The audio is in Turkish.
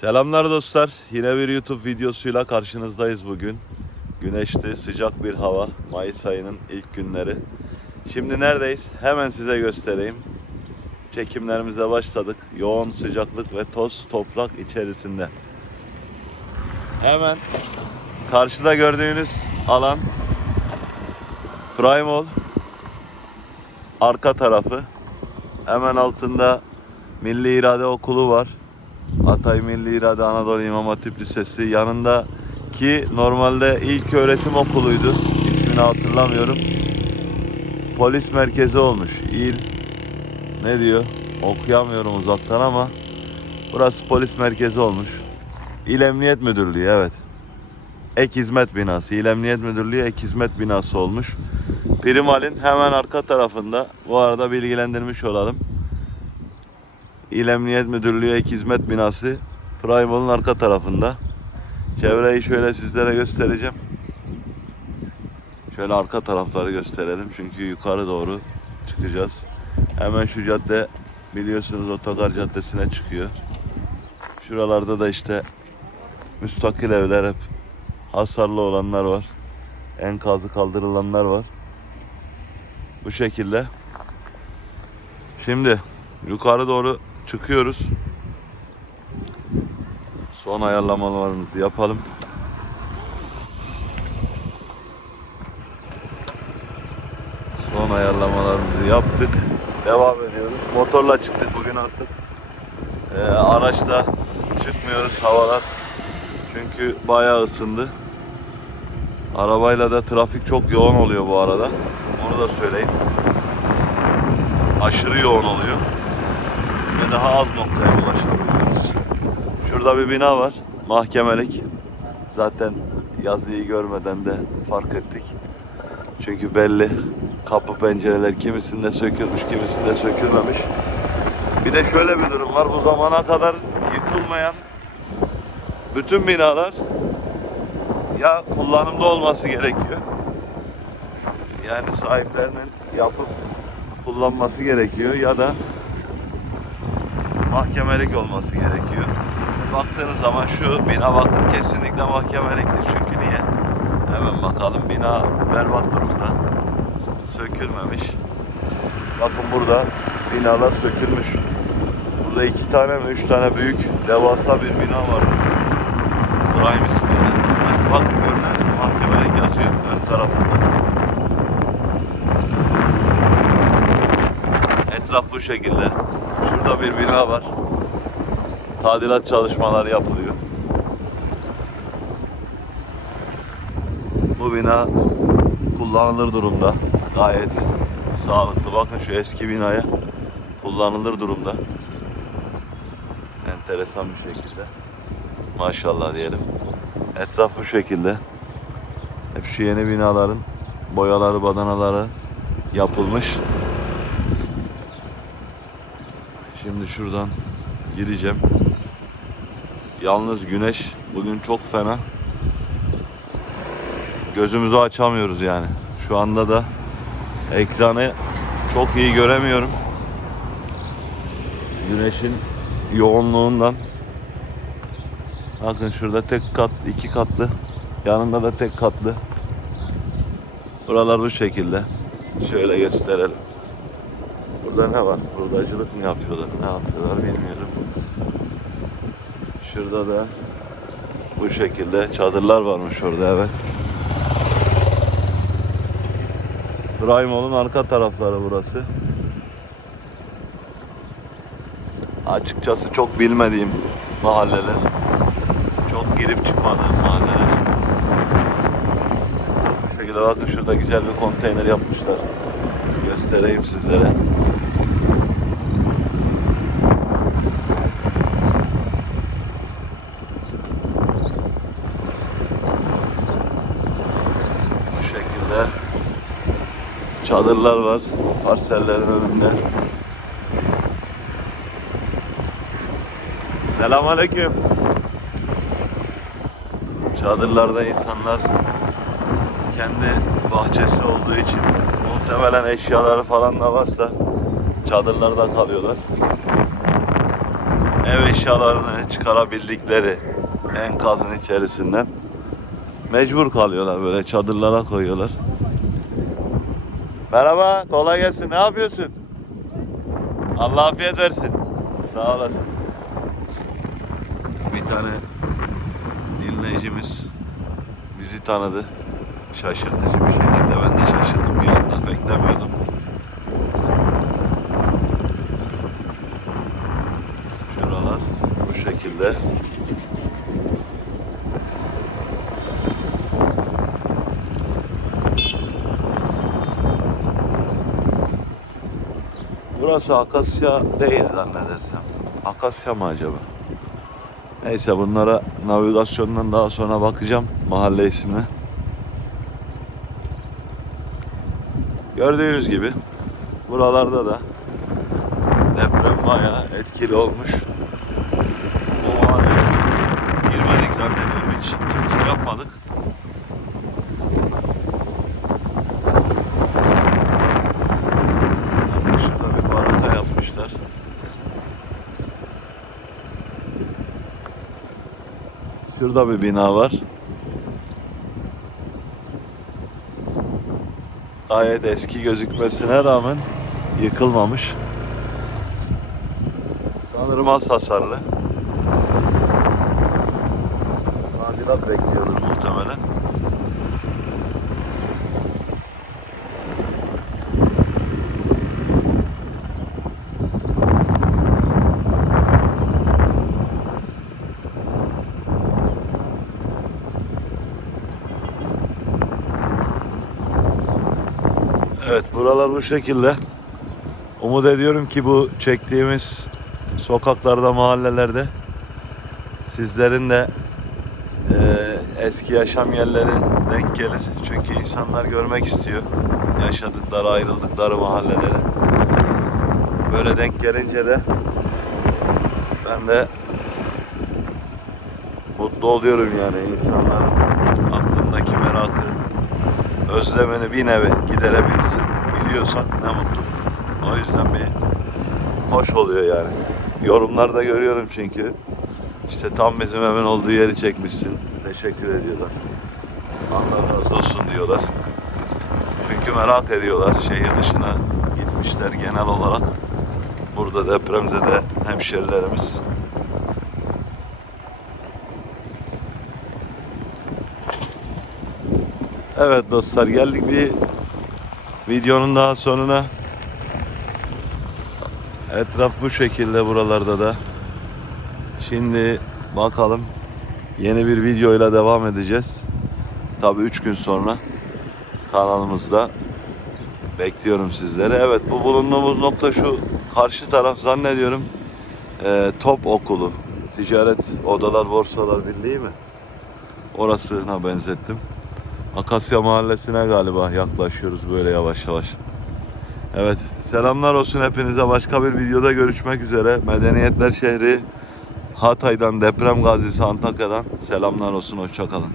Selamlar dostlar. Yine bir YouTube videosuyla karşınızdayız bugün. Güneşli, sıcak bir hava. Mayıs ayının ilk günleri. Şimdi neredeyiz? Hemen size göstereyim. Çekimlerimize başladık. Yoğun sıcaklık ve toz toprak içerisinde. Hemen karşıda gördüğünüz alan Primal. Arka tarafı. Hemen altında Milli İrade Okulu var. Hatay Milli İrade Anadolu İmam Hatip Lisesi yanında ki normalde ilk öğretim okuluydu. İsmini hatırlamıyorum. Polis merkezi olmuş. İl ne diyor? Okuyamıyorum uzaktan ama burası polis merkezi olmuş. İl Emniyet Müdürlüğü evet. Ek hizmet binası. İl Emniyet Müdürlüğü ek hizmet binası olmuş. Primal'in hemen arka tarafında. Bu arada bilgilendirmiş olalım. İl Emniyet Müdürlüğü Ek Hizmet Binası Primal'ın arka tarafında. Çevreyi şöyle sizlere göstereceğim. Şöyle arka tarafları gösterelim çünkü yukarı doğru çıkacağız. Hemen şu cadde biliyorsunuz otogar caddesine çıkıyor. Şuralarda da işte müstakil evler hep hasarlı olanlar var. Enkazı kaldırılanlar var. Bu şekilde. Şimdi yukarı doğru çıkıyoruz. Son ayarlamalarımızı yapalım. Son ayarlamalarımızı yaptık. Devam ediyoruz. Motorla çıktık bugün artık. Ee, araçla çıkmıyoruz havalar. Çünkü bayağı ısındı. Arabayla da trafik çok yoğun oluyor bu arada. Onu da söyleyeyim. Aşırı yoğun oluyor daha az noktaya ulaşabiliyoruz. Şurada bir bina var. Mahkemelik. Zaten yazıyı görmeden de fark ettik. Çünkü belli. Kapı pencereler kimisinde sökülmüş, kimisinde sökülmemiş. Bir de şöyle bir durum var. Bu zamana kadar yıkılmayan bütün binalar ya kullanımda olması gerekiyor. Yani sahiplerinin yapıp kullanması gerekiyor ya da mahkemelik olması gerekiyor. Baktığınız zaman şu bina bakın kesinlikle mahkemeliktir. Çünkü niye? Hemen bakalım bina berbat durumda. Sökülmemiş. Bakın burada binalar sökülmüş. Burada iki tane mi üç tane büyük devasa bir bina var. Prime ismi. Heh, Bakın gördünüz mü? Mahkemelik yazıyor ön tarafında. Etraf bu şekilde. Şurada bir bina var. Tadilat çalışmaları yapılıyor. Bu bina kullanılır durumda. Gayet sağlıklı. Bakın şu eski binaya kullanılır durumda. Enteresan bir şekilde. Maşallah diyelim. Etraf bu şekilde. Hep şu yeni binaların boyaları, badanaları yapılmış. Şimdi şuradan gireceğim. Yalnız güneş bugün çok fena. Gözümüzü açamıyoruz yani. Şu anda da ekranı çok iyi göremiyorum. Güneşin yoğunluğundan. Bakın şurada tek kat, iki katlı. Yanında da tek katlı. Buralar bu şekilde. Şöyle gösterelim. Burada ne var? Hurdacılık mı yapıyorlar? Ne yapıyorlar bilmiyorum. Şurada da bu şekilde çadırlar varmış orada evet. Primal'ın arka tarafları burası. Açıkçası çok bilmediğim mahalleler. Çok girip çıkmadığım mahalleler. Bu şekilde bakın şurada güzel bir konteyner yapmışlar. Göstereyim sizlere. Bu şekilde çadırlar var parsellerin önünde. Selamünaleyküm. Çadırlarda insanlar kendi bahçesi olduğu için muhtemelen eşyaları falan da varsa çadırlarda kalıyorlar. ev eşyalarını çıkarabildikleri enkazın içerisinden mecbur kalıyorlar böyle çadırlara koyuyorlar. Merhaba, kolay gelsin. Ne yapıyorsun? Allah afiyet versin. Sağ olasın. Bir tane dinleyicimiz bizi tanıdı. Şaşırtıcı bir şekilde. Ben de şaşırdım bir anda. Beklemiyordum. Şuralar bu şekilde. Burası Akasya değil zannedersem. Akasya mı acaba? Neyse bunlara navigasyondan daha sonra bakacağım mahalle ismine. Gördüğünüz gibi buralarda da deprem bayağı etkili olmuş. Bu mahalleye girmedik zannediyorum hiç. Çekim yapmadık. Şurada bir baraka yapmışlar. Şurada bir bina var. Gayet eski gözükmesine rağmen yıkılmamış. Sanırım az hasarlı. Tadilat bekliyordur muhtemelen. Bu şekilde. Umut ediyorum ki bu çektiğimiz sokaklarda, mahallelerde sizlerin de eee, eski yaşam yerleri denk gelir. Çünkü insanlar görmek istiyor yaşadıkları, ayrıldıkları mahalleleri. Böyle denk gelince de ben de mutlu oluyorum yani insanların aklındaki merakı, özlemini bir nevi giderebilsin. Biliyorsak ne mutlu. O yüzden bir hoş oluyor yani. Yorumlarda görüyorum çünkü. İşte tam bizim evin olduğu yeri çekmişsin. Teşekkür ediyorlar. Allah razı olsun diyorlar. Çünkü merak ediyorlar. Şehir dışına gitmişler genel olarak. Burada depremzede hemşerilerimiz Evet dostlar geldik bir videonun daha sonuna. Etraf bu şekilde buralarda da. Şimdi bakalım yeni bir videoyla devam edeceğiz. Tabii 3 gün sonra kanalımızda bekliyorum sizleri. Evet bu bulunduğumuz nokta şu karşı taraf zannediyorum eee, top okulu. Ticaret Odalar Borsalar Birliği mi? Orasına benzettim. Akasya Mahallesi'ne galiba yaklaşıyoruz böyle yavaş yavaş. Evet selamlar olsun hepinize başka bir videoda görüşmek üzere. Medeniyetler şehri Hatay'dan deprem gazisi Antakya'dan selamlar olsun hoşçakalın.